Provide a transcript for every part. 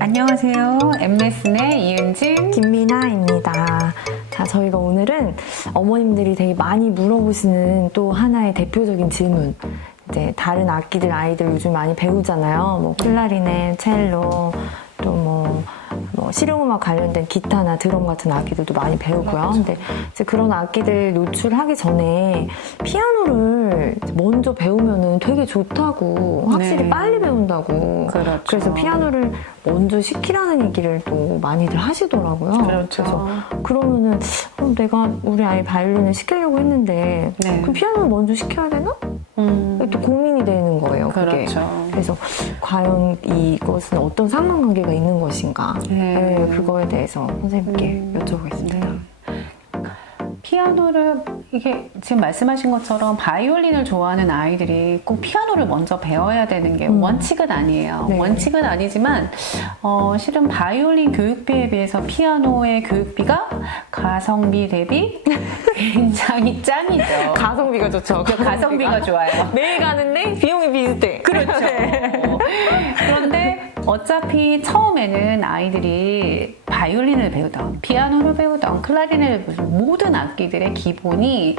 안녕하세요. 엠레슨의 이은진, 김미나입니다. 자, 저희가 오늘은 어머님들이 되게 많이 물어보시는 또 하나의 대표적인 질문. 이제 다른 악기들 아이들 요즘 많이 배우잖아요. 뭐 클라리넷, 첼로, 또 뭐 실용음악 관련된 기타나 드럼 같은 악기들도 많이 배우고요. 그렇죠. 근데 이제 그런 악기들 노출하기 전에 피아노를 먼저 배우면은 되게 좋다고, 확실히 네. 빨리 배운다고. 그렇죠. 그래서 피아노를 먼저 시키라는 얘기를 또 많이들 하시더라고요. 그렇죠. 그래서 그러면은 내가 우리 아이 바이올린을 시키려고 했는데 네. 그럼 피아노를 먼저 시켜야 되나? 또 고민이 되는 거예요. 그게. 그렇죠. 그래서 과연 이것은 어떤 상관관계가 있는 것인가? 네, 그거에 대해서 선생님께 여쭤보겠습니다. 피아노를, 이게 지금 말씀하신 것처럼 바이올린을 좋아하는 아이들이 꼭 피아노를 먼저 배워야 되는 게 원칙은 아니에요. 네. 원칙은 아니지만 실은 바이올린 교육비에 비해서 피아노의 교육비가 가성비 대비 굉장히 짱이죠. 가성비가 좋죠. 가성비가 좋아요. 매일 가는데 비용이 비슷해. 그렇죠. 그런데 어차피 처음에는 아이들이 바이올린을 배우던, 피아노를 배우던, 클라리넷을 배우던 모든 악기들의 기본이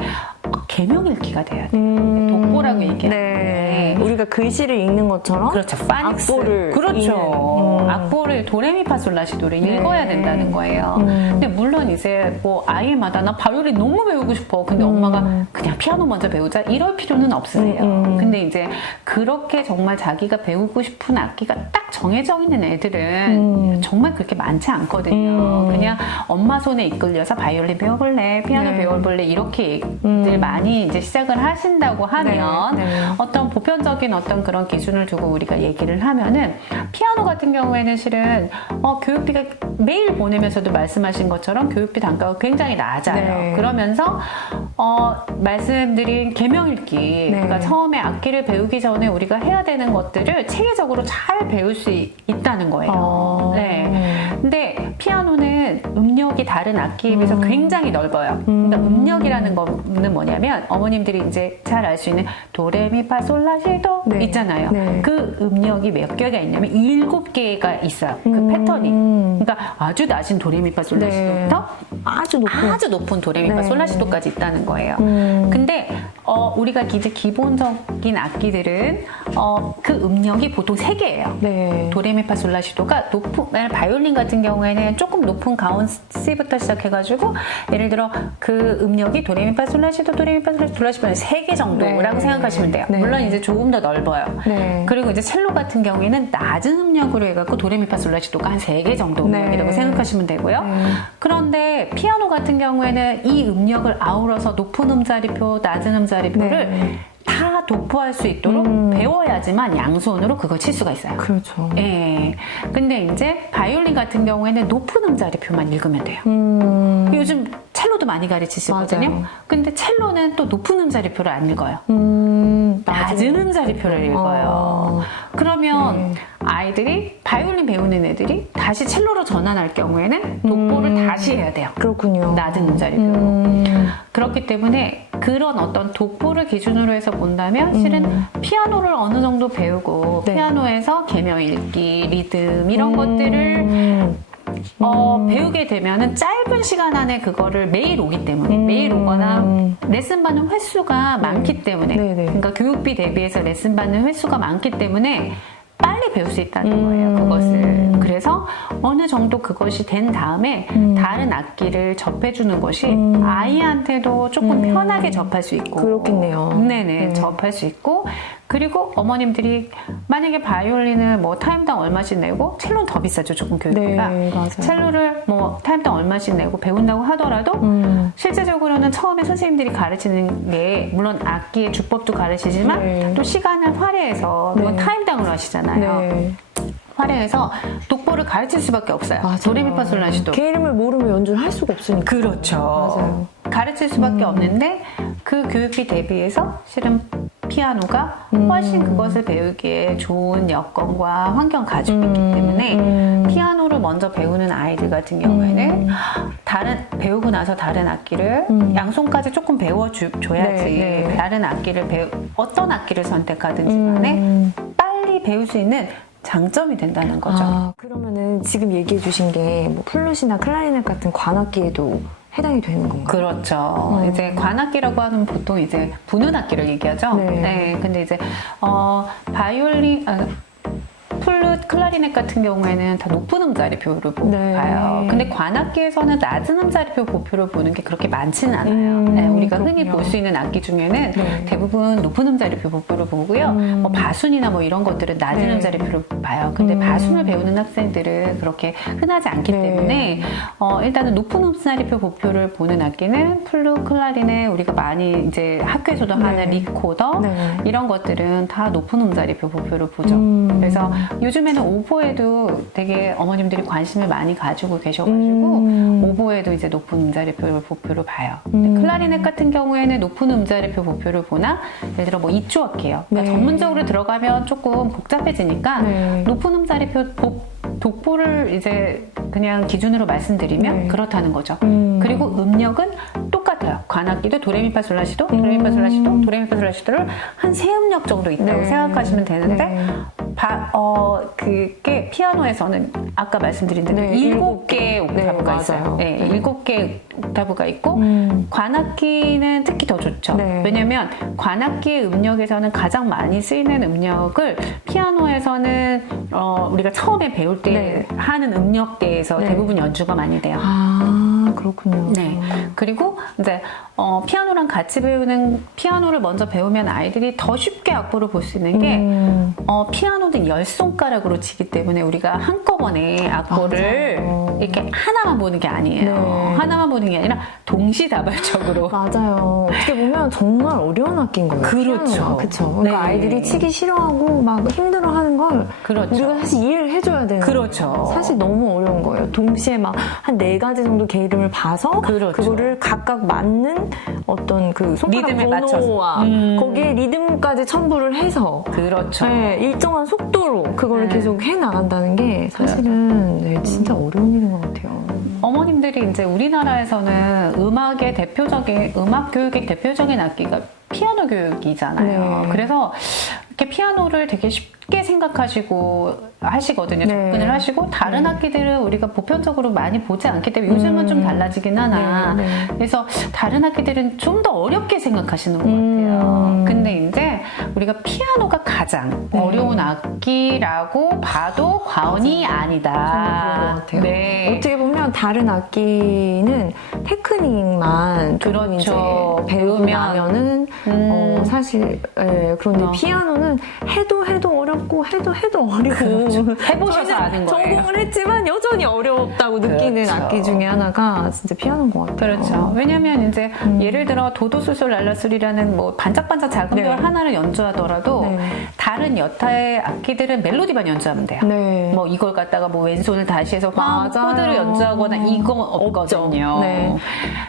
개명 읽기가 돼야 돼요. 독보라고 얘기하는데. 네. 우리가 글씨를 읽는 것처럼 그렇죠. 파닉스. 악보를 그렇죠. 악보를 도레미파솔라시도를 읽어야 된다는 거예요. 근데 물론 이제 뭐 아이마다 나 바이올린 너무 배우고 싶어. 근데 엄마가 그냥 피아노 먼저 배우자 이럴 필요는 없으세요. 근데 이제 그렇게 정말 자기가 배우고 싶은 악기가 딱 정해져 있는 애들은 정말 그렇게 많지 않거든요. 그냥 엄마 손에 이끌려서 바이올린 배워볼래, 피아노 네. 배워볼래 이렇게 많이 이제 시작을 하신다고 하면 네. 어떤 보편적인 어떤 그런 기준을 두고 우리가 얘기를 하면은 피아노 같은 경우에는 실은 교육비가 매일 보내면서도 말씀하신 것처럼 교육비 단가가 굉장히 낮아요. 네. 그러면서 말씀드린 개명 읽기, 네. 그러니까 처음에 악기를 배우기 전에 우리가 해야 되는 것들을 체계적으로 잘 배울 수 있다는 거예요. 네. 근데 피아노는 음역이 다른 악기에 비해서 굉장히 넓어요. 그러니까 음역이라는 거는 뭐냐면 어머님들이 이제 잘 알 수 있는 도레미파솔라시도 네. 있잖아요. 네. 그 음역이 몇 개가 있냐면 7개가 있어요. 그 패턴이. 그러니까 아주 낮은 도레미파솔라시도부터 아주 높은 도레미파솔라시도까지 있다는 거예요. 근데 우리가 이제 기본적인 악기들은 그 음역이 보통 3개예요. 네. 도레미파솔라시도가 바이올린 같은 경우에는 조금 높은 가온 C부터 시작해가지고 예를 들어 그 음역이 도레미파솔라시도, 도레미파솔라시도 3개 정도라고 네. 생각하시면 돼요. 네. 물론 이제 조금 더 넓어요. 네. 그리고 이제 첼로 같은 경우에는 낮은 음역으로 해갖고 도레미파솔라시도가 한 3개 정도 음역이라고 네. 생각하시면 되고요. 그런데 피아노 같은 경우에는 이 음역을 아우러서 높은 음자리표, 낮은 음자리표를 다 독보할 수 있도록 배워야지만 양손으로 그걸 칠 수가 있어요. 그렇죠. 예. 근데 이제 바이올린 같은 경우에는 높은 음자리표만 읽으면 돼요. 요즘 첼로도 많이 가르치시거든요. 맞아요. 근데 첼로는 또 높은 음자리표를 안 읽어요. 낮은 음자리표를 읽어요. 그러면 아이들이 바이올린 배우는 애들이 다시 첼로로 전환할 경우에는 독보를 다시 해야 돼요. 그렇군요. 낮은 음자리표로. 그렇기 때문에 그런 어떤 독보를 기준으로 해서 본다면 실은 피아노를 어느 정도 배우고 네. 피아노에서 개명 읽기, 리듬 이런 것들을 배우게 되면은 짧은 시간 안에 그거를 매일 오기 때문에 매일 오거나 레슨 받는 횟수가 많기 때문에 네네. 그러니까 교육비 대비해서 레슨 받는 횟수가 많기 때문에 빨리 배울 수 있다는 거예요. 그것을. 그래서 어느 정도 그것이 된 다음에 다른 악기를 접해주는 것이 아이한테도 조금 편하게 접할 수 있고 그렇겠네요. 네네. 접할 수 있고 그리고 어머님들이 만약에 바이올린을 뭐 타임당 얼마씩 내고 첼로는 더 비싸죠. 조금 교육비가. 네, 맞아요. 첼로를 뭐 타임당 얼마씩 내고 배운다고 하더라도 실제적으로는 처음에 선생님들이 가르치는 게 물론 악기의 주법도 가르치지만 네. 또 시간을 활용해서 이건 네. 타임당으로 하시잖아요. 네. 활용해서 독보를 가르칠 수밖에 없어요. 맞아요. 도레미파솔라시도. 걔 이름을 모르면 연주를 할 수가 없으니까. 그렇죠. 맞아요. 가르칠 수밖에 없는데 그 교육비 대비해서 실은 피아노가 훨씬 그것을 배우기에 좋은 여건과 환경 가지고 있기 때문에 피아노를 먼저 배우는 아이들 같은 경우에는 배우고 나서 다른 악기를 양손까지 조금 배워줘야지 네. 다른 악기를 어떤 악기를 선택하든지 간에 빨리 배울 수 있는 장점이 된다는 거죠. 아, 그러면은 지금 얘기해 주신 게 뭐 플룻이나 클라리넷 같은 관악기에도 해당이 되는 건가요? 그렇죠. 이제 관악기라고 하면 보통 이제 부는 악기를 얘기하죠. 네. 근데 이제 바이올린, 플룻, 클라리넷 같은 경우에는 다 높은 음자리표를 네. 봐요. 근데 관악기에서는 낮은 음자리표 보표를 보는 게 그렇게 많지는 않아요. 우리가 흔히 그렇군요. 볼 수 있는 악기 중에는 네. 대부분 높은 음자리표 보표를 보고요. 뭐 바순이나 뭐 이런 것들은 낮은 네. 음자리표를 봐요. 근데 바순을 배우는 학생들은 그렇게 흔하지 않기 네. 때문에 일단은 높은 음자리표 보표를 보는 악기는 플룻, 클라리넷, 우리가 많이 이제 학교에서도 하는 리코더 네. 이런 것들은 다 높은 음자리표 보표를 보죠. 그래서 요즘에는 오보에도 되게 어머님들이 관심을 많이 가지고 계셔가지고 오보에도 이제 높은 음자리표 보표를 봐요. 근데 클라리넷 같은 경우에는 높은 음자리표 보표를 보나 예를 들어 뭐 이초악기예요. 그러니까 네. 전문적으로 들어가면 조금 복잡해지니까 네. 높은 음자리표 독보를 이제 그냥 기준으로 말씀드리면 네. 그렇다는 거죠. 그리고 음력은 똑같아요. 관악기도 도레미파솔라시도, 도레미파솔라시도, 도레미파솔라시도를 한 세 음력 정도 있다고 네. 생각하시면 되는데 네. 그게 피아노에서는 아까 말씀드린 대로 네, 7개의 옥타브가 네, 있어요. 맞아요. 네, 7개의 옥타브가 있고 관악기는 특히 더 좋죠. 네. 왜냐면 관악기의 음력에서는 가장 많이 쓰이는 음력을 피아노에서는 우리가 처음에 배울 때 네. 하는 음력대에서 네. 대부분 연주가 많이 돼요. 아, 그렇군요. 네. 그리고 이제 피아노랑 같이 배우는 피아노를 먼저 배우면 아이들이 더 쉽게 악보를 볼 수 있는 게 피아노는 10손가락으로 치기 때문에 우리가 한꺼번에 악보를 맞아요. 이렇게 하나만 보는 게 아니에요. 네. 하나만 보는 게 아니라 동시다발적으로 맞아요. 어떻게 보면 정말 어려운 악기인 거예요. 그렇죠. 피아노가. 그쵸. 그러니까 네. 아이들이 치기 싫어하고 막 힘들어하는 걸 그렇죠. 우리가 사실 이해를 해줘야 되는 그렇죠. 거예요. 사실 너무 어려운 거예요. 동시에 막 한 4가지 정도 개 이름을 봐서 그렇죠. 그거를 각각 맞는 어떤 그 손가락 리듬에 번호와 맞춰서. 거기에 리듬까지 첨부를 해서 그렇죠. 네, 일정한 속도로 그거를 네. 계속 해 나간다는 게 사실은 네, 진짜 어려운 일인 것 같아요. 어머님들이 이제 우리나라에서는 음악의 대표적인 음악 교육의 대표적인 악기가 피아노 교육이잖아요. 네. 그래서 이렇게 피아노를 되게 쉽게 생각하시고 하시거든요. 네. 접근을 하시고 다른 네. 악기들은 우리가 보편적으로 많이 보지 않기 때문에 요즘은 좀 달라지긴 하나. 네, 네. 그래서 다른 악기들은 좀 더 어렵게 생각하시는 것 같아요. 근데 이제 우리가 피아노가 가장 네. 어려운 악기라고 봐도 과언이 아니다. 정말 그런 것 같아요. 네. 어떻게 보면 다른 악기는 테크닉만 조금 그렇죠. 이제 배우고 배우면. 나면은 사실 그런데 피아노는 해도 어렵고 해도 어렵고 그렇죠. 해보셔서 저희는 아는 거예요. 전공을 했지만 여전히 어렵다고 느끼는 그렇죠. 악기 중에 하나가 진짜 피아노인 것 같아요. 그렇죠. 왜냐면 이제 예를 들어 도도솔솔 랄라솔이라는 뭐 반짝반짝 작은 네. 별 하나를 연주하더라도 네. 다른 여타의 악기들은 멜로디만 연주하면 돼요. 네. 뭐 이걸 갖다가 뭐 왼손을 다시 해서 맞아요. 코드를 연주하거나 이거 없거든요. 없죠. 네.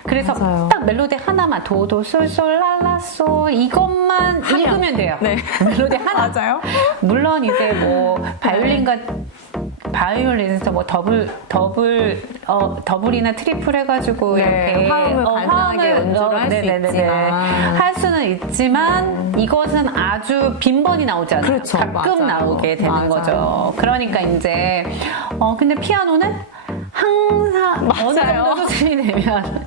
그래서 맞아요. 딱 멜로디 하나만 도도솔솔 랄라솔 이것만 읽으면 돼요. 네. 멜로디 하나. 맞아요. 물론 이제 뭐 바이올린에서 뭐 더블이나 트리플 해가지고 네, 이렇게 화음을 간단하게 연주를 할 수 있지만. 할 수는 있지만 이것은 아주 빈번히 나오지 않아요. 그렇죠. 가끔 맞아요. 나오게 되는 맞아요. 거죠. 그러니까 이제 근데 피아노는 항상 어느 맞아요. 정도 수준이 되면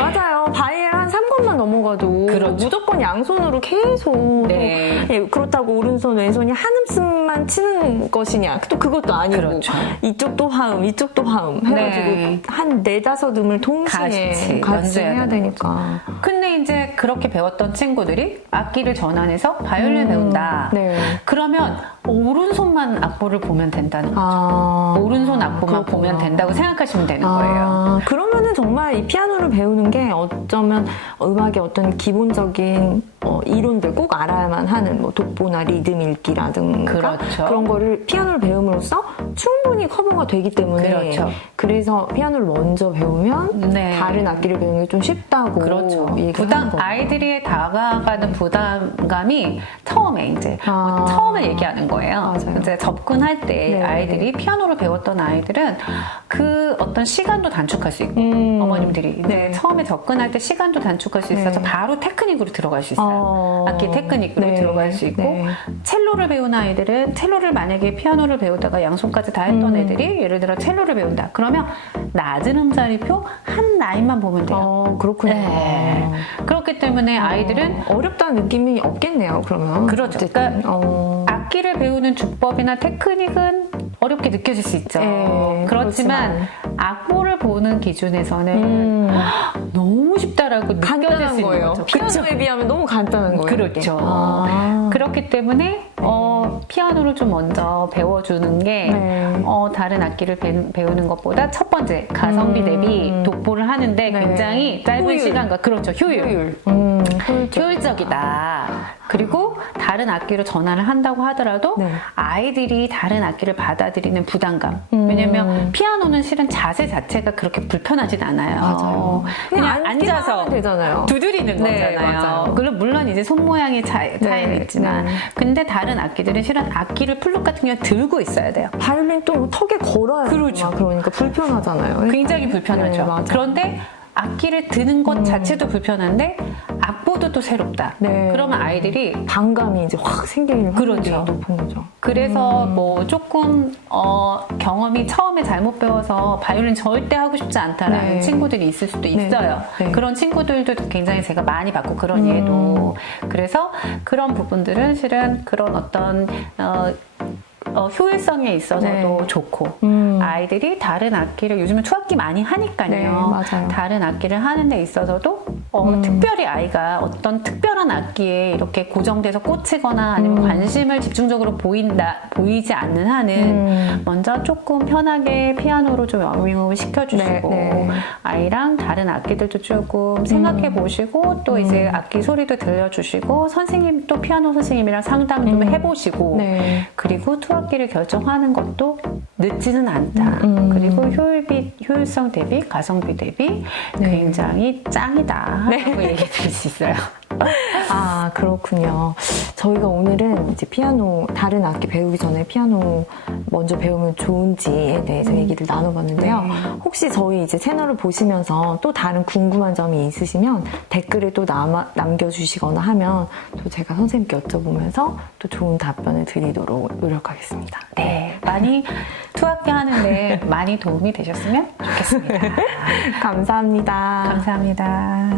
맞아요. 바이엘 한 3권만 넘어가도 그렇죠. 무조건 양손으로 계속 네. 또, 예, 그렇다고 오른손 왼손이 한 음씀만 치는 것이냐 또 그것도 아니고 그렇죠. 이쪽도 화음 이쪽도 화음 해가지고 네. 한 4-5음을 동시에 같이 연주해야 해야 되는 되니까 근데 이제 그렇게 배웠던 친구들이 악기를 전환해서 바이올린을 배운다. 네. 그러면 오른손만 악보를 보면 된다는 거예요. 아, 오른손 악보만 그렇구나. 보면 된다고 생각하시면 되는 거예요. 그러면은 정말 이 피아노를 배우는 게 어쩌면 음악의 어떤 기본적인 이론들 꼭 알아야만 하는 뭐 독보나 리듬 읽기라든가 그렇죠. 그런 거를 피아노를 배움으로써 충분히 커버가 되기 때문에 그렇죠. 그래서 피아노를 먼저 배우면 네. 다른 악기를 배우는 게 좀 쉽다고 그렇죠. 얘기를 하는 거예요. 아이들이 다가가는 부담감이 처음에 이제 아. 처음에 얘기하는 거예요. 맞아요. 이제 접근할 때 네. 아이들이 피아노를 배웠던 아이들은 그 어떤 시간도 단축할 수 있고 어머님들이 이제 네. 처음에 접근할 때 시간도 단축할 수 있어서 네. 바로 테크닉으로 들어갈 수 있어요. 악기 테크닉으로 네. 들어갈 수 있고 네. 첼로를 배우는 아이들은 첼로를 만약에 피아노를 배우다가 양손까지 다 했던 애들이 예를 들어 첼로를 배운다. 그러면 낮은 음자리표 한 라인만 보면 돼요. 그렇군요. 네. 그렇기 때문에 아이들은 어렵다는 느낌이 없겠네요, 그러면. 그렇죠. 어쨌든. 악기를 배우는 주법이나 테크닉은 어렵게 느껴질 수 있죠. 네, 그렇지만 악보를 보는 기준에서는 너무 쉽다라고 느껴질 간단한 수 있는 거예요. 거죠. 피아노에 비하면 너무 간단한 거예요. 그렇죠. 아. 그렇기 때문에 피아노를 좀 먼저 배워주는 게 네. 다른 악기를 배우는 것보다 첫 번째 가성비 대비 독보를 하는데 네. 굉장히 짧은 효율. 시간과 그렇죠. 효율. 효율적이다. 그리고 다른 악기로 전환을 한다고 하더라도 네. 아이들이 다른 악기를 받아들이는 부담감. 왜냐면 피아노는 실은 자세 자체가 그렇게 불편하진 않아요. 맞아요. 그냥 앉기만 앉아서 하면 되잖아요. 두드리는 네, 거잖아요. 맞아요. 물론 이제 손 모양의 차이는 있지만 네. 근데 다른 악기들은 실은 악기를 플룻 같은 경우는 들고 있어야 돼요. 바이올린 또 턱에 걸어야 그렇죠. 그러니까 불편하잖아요. 굉장히 불편하죠. 네, 맞아요. 그런데 악기를 드는 것 자체도 불편한데 악보도 또 새롭다. 네. 그러면 아이들이 반감이 이제 확 생길 확률이 그렇죠. 높은 거죠. 그래서 뭐 조금 경험이 처음에 잘못 배워서 바이올린 절대 하고 싶지 않다라는 네. 친구들이 있을 수도 있어요. 네. 그런 친구들도 굉장히 제가 많이 봤고 그런 예도. 그래서 그런 부분들은 실은 그런 어떤 효율성에 있어서도 네. 좋고 아이들이 다른 악기를 요즘은 투악기 많이 하니까요. 네, 맞아요. 다른 악기를 하는 데 있어서도 특별히 아이가 어떤 특별한 악기에 이렇게 고정돼서 꽂히거나 아니면 관심을 집중적으로 보이지 않는 한은 먼저 조금 편하게 피아노로 좀 워밍업을 시켜주시고 네, 네. 아이랑 다른 악기들도 조금 생각해 보시고 또 이제 악기 소리도 들려주시고 선생님 또 피아노 선생님이랑 상담 좀 해보시고 네. 그리고 투악기를 결정하는 것도 늦지는 않다. 그리고 효율성 대비 가성비 대비 굉장히 짱이다 라고 얘기 드릴 수 있어요. 아, 그렇군요. 저희가 오늘은 이제 피아노, 다른 악기 배우기 전에 피아노 먼저 배우면 좋은지에 대해서 얘기를 나눠봤는데요. 네. 혹시 저희 이제 채널을 보시면서 또 다른 궁금한 점이 있으시면 댓글에 또 남겨주시거나 하면 또 제가 선생님께 여쭤보면서 또 좋은 답변을 드리도록 노력하겠습니다. 네, 많이 투악기 하는데 많이 도움이 되셨으면 좋겠습니다. 감사합니다. 감사합니다.